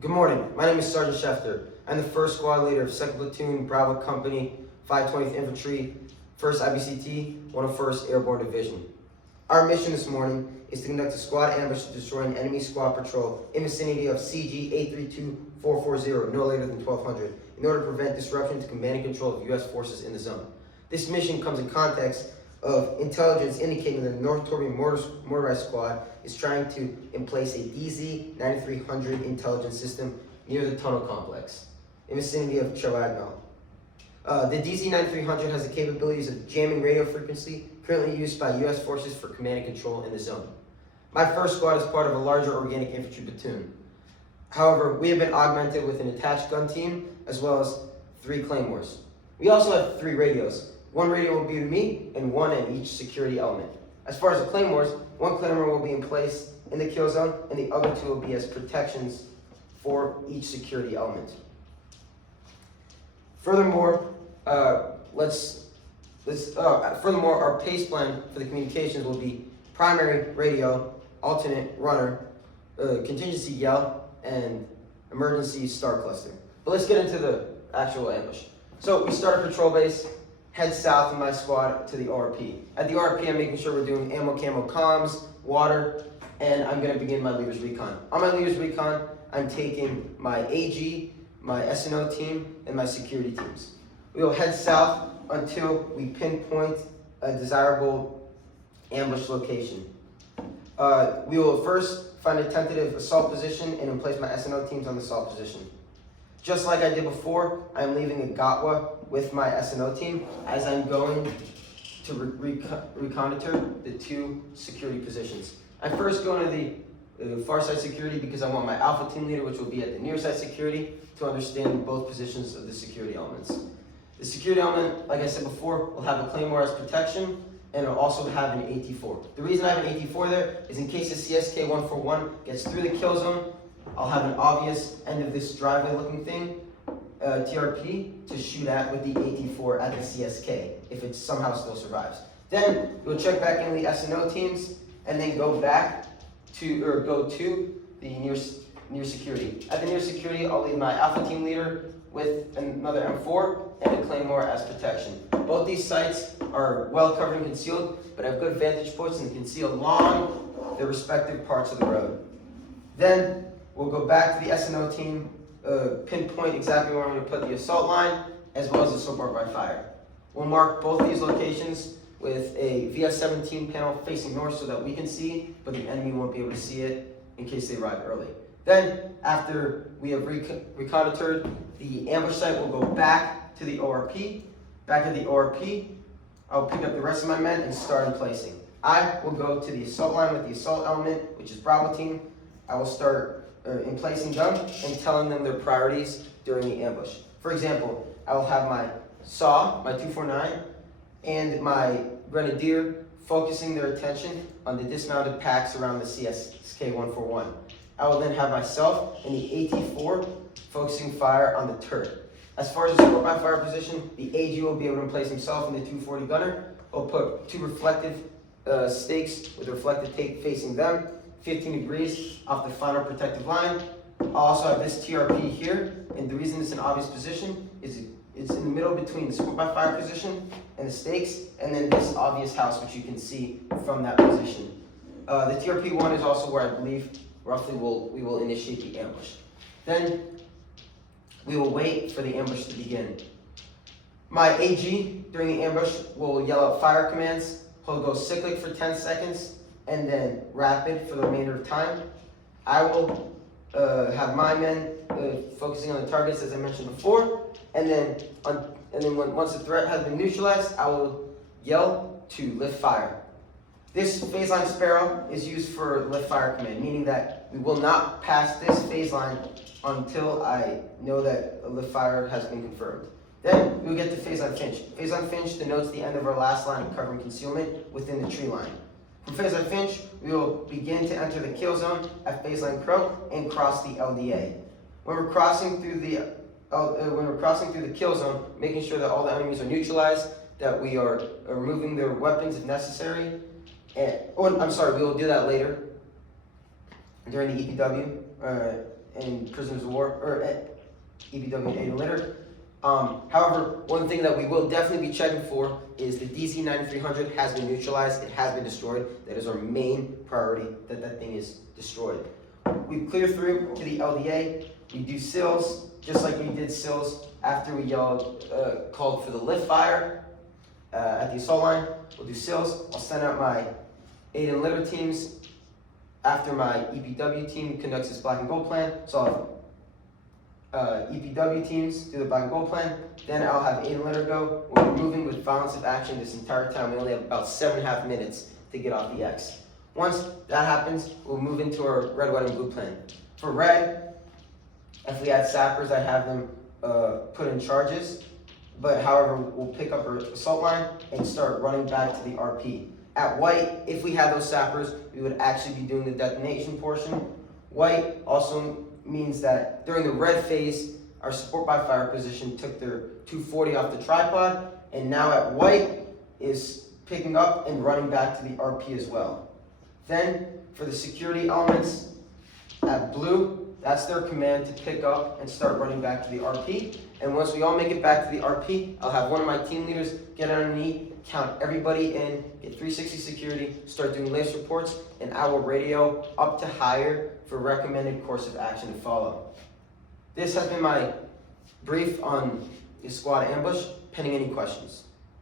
Good morning. My name is Sergeant Shefter. I'm the first squad leader of 2nd Platoon, Bravo Company, 520th Infantry, 1st IBCT, 101st Airborne Division. Our mission this morning is to conduct a squad ambush to destroy an enemy squad patrol in vicinity of CG 832440, no later than 1200, in order to prevent disruption to command and control of U.S. forces in the zone. This mission comes in context of intelligence indicating that the North Torbian Motorized Squad is trying to emplace a DZ-9300 intelligence system near the tunnel complex in the vicinity of Chavagnol. The DZ-9300 has the capabilities of jamming radio frequency currently used by U.S. forces for command and control in the zone. My first squad is part of a larger organic infantry platoon. However, we have been augmented with an attached gun team as well as 3 claymores. We also have 3 radios. 1 radio will be to me and 1 in each security element. As far as the claymores, 1 claymore will be in place in the kill zone and the other 2 will be as protections for each security element. Furthermore, our pace plan for the communications will be primary radio, alternate runner, contingency yell, and emergency star cluster. But let's get into the actual ambush. So we start a patrol base, head south in my squad to the ORP. At the ORP, I'm making sure we're doing ammo, camo, comms, water, and I'm going to begin my leader's recon. On my leader's recon, I'm taking my AG, my S&O team, and my security teams. We will head south until we pinpoint a desirable ambush location. We will first find a tentative assault position and place my S&O teams on the assault position. Just like I did before, I'm leaving a Gatwa with my S&O team as I'm going to reconnoiter the 2 security positions. I first go into the far side security because I want my alpha team leader, which will be at the near side security, to understand both positions of the security elements. The security element, like I said before, will have a claymore as protection, and it'll also have an AT-4. The reason I have an AT-4 there is in case the CSK-141 gets through the kill zone, I'll have an obvious end of this driveway looking thing, TRP, to shoot at with the AT-4 at the CSK, if it somehow still survives. Then we'll check back in the S&O teams, and then go to the near security. At the near security, I'll leave my alpha team leader with another M4 and a claymore as protection. Both these sites are well covered and concealed, but have good vantage points and can see along their respective parts of the road. Then we'll go back to the S&O team, pinpoint exactly where I'm going to put the assault line, as well as the support by fire. We'll mark both these locations with a VS-17 panel facing north so that we can see, but the enemy won't be able to see it in case they arrive early. Then, after we have reconnoitered the ambush site, we'll go back to the ORP. Back at the ORP, I'll pick up the rest of my men and start emplacing. I will go to the assault line with the assault element, which is Bravo team. I will start emplacing them and telling them their priorities during the ambush. For example, I will have my SAW, my 249, and my Grenadier focusing their attention on the dismounted packs around the CSK-141. I will then have myself and the AT-4 focusing fire on the turret. As far as the support by fire position, the AG will be able to place himself in the 240 gunner. I'll put 2 reflective stakes with reflective tape facing them, 15 degrees off the final protective line. I'll also have this TRP here, and the reason it's an obvious position is it's in the middle between the support by fire position and the stakes, and then this obvious house, which you can see from that position. The TRP-1 is also where I believe roughly we will initiate the ambush. Then we will wait for the ambush to begin. My AG during the ambush will yell out fire commands. He'll go cyclic for 10 seconds and then rapid for the remainder of time. I will have my men focusing on the targets as I mentioned before, and then once the threat has been neutralized, I will yell to lift fire. This phase line Sparrow is used for lift fire command, meaning that we will not pass this phase line until I know that a lift fire has been confirmed. Then we will get to phase line Finch. Phase line Finch denotes the end of our last line of cover and concealment within the tree line. From phase line Finch, we will begin to enter the kill zone at phase line Crow and cross the LDA. When we're crossing through the kill zone, making sure that all the enemies are neutralized, that we are removing their weapons if necessary. We will do that later during the EPW. and prisoners of war, or EBW and aid litter. However, one thing that we will definitely be checking for is the DZ9300 has been neutralized, it has been destroyed. That is our main priority, that thing is destroyed. We clear through to the LDA, we do SILs, just like we did SILs after we called for the lift fire at the assault line. We'll do SILs, I'll send out my aid and litter teams after my EPW team conducts this black and gold plan. So I'll have EPW teams do the black and gold plan, then I'll have aid and litter go. We're moving with violence of action this entire time. We only have about 7.5 minutes to get off the X. Once that happens, we'll move into our red, white, and blue plan. For red, if we had sappers, I'd have them put in charges, but however, we'll pick up our assault line and start running back to the RP. At white, if we had those sappers, we would actually be doing the detonation portion. White also means that during the red phase, our support by fire position took their 240 off the tripod, and now at white is picking up and running back to the RP as well. Then, for the security elements, at blue, that's their command to pick up and start running back to the RP. And once we all make it back to the RP, I'll have one of my team leaders get underneath, count everybody in, get 360 security, start doing list reports, and I will radio up to higher for recommended course of action to follow. This has been my brief on the squad ambush, pending any questions.